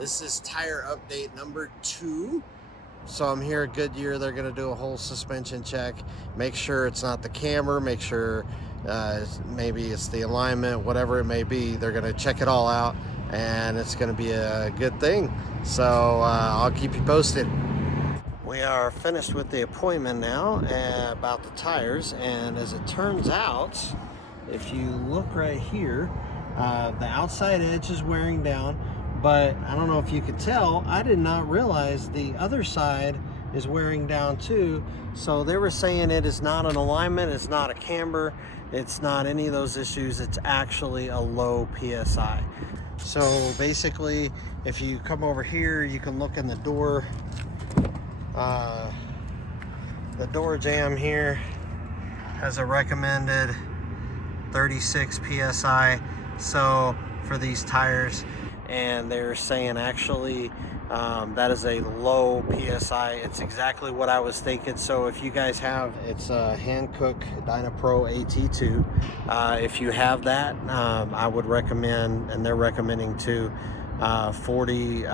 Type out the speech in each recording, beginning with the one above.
This is tire update number 2. So I'm here at Goodyear. They're going to do a whole suspension check. Make sure it's not the camber. Make sure maybe it's the alignment, whatever it may be. They're going to check it all out, and it's going to be a good thing. So I'll keep you posted. We are finished with the appointment now about the tires, and as it turns out, if you look right here, the outside edge is wearing down, but I don't know if you could tell, I did not realize the other side is wearing down too. So they were saying it is not an alignment, it's not a camber, it's not any of those issues, it's actually a low PSI. So basically, if you come over here, you can look in the door. The door jamb here has a recommended 36 PSI so for these tires, and they're saying actually that is a low PSI. It's exactly what I was thinking. So if you guys have, it's a Hankook Dynapro AT2. If you have that, I would recommend, and they're recommending to about 40,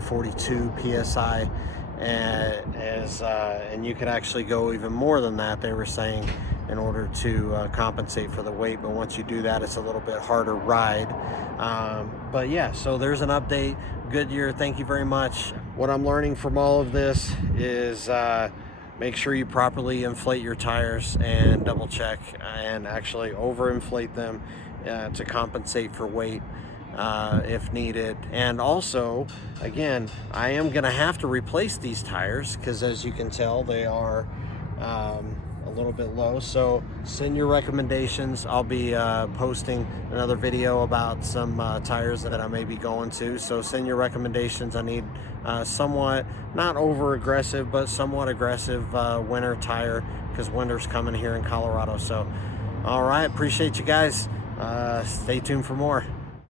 42 PSI. And you could actually go even more than that, they were saying, in order to compensate for the weight. But once you do that, it's a little bit harder ride. But yeah, so there's an update. Goodyear, thank you very much. What I'm learning from all of this is make sure you properly inflate your tires and double check and actually overinflate them to compensate for weight if needed. And also, again, I am gonna have to replace these tires because, as you can tell, they are a little bit low. So send your recommendations. I'll be posting another video about some tires that I may be going to, so send your recommendations. I need somewhat, not over aggressive, but somewhat aggressive winter tire, because winter's coming here in Colorado. So all right, appreciate you guys. Stay tuned for more.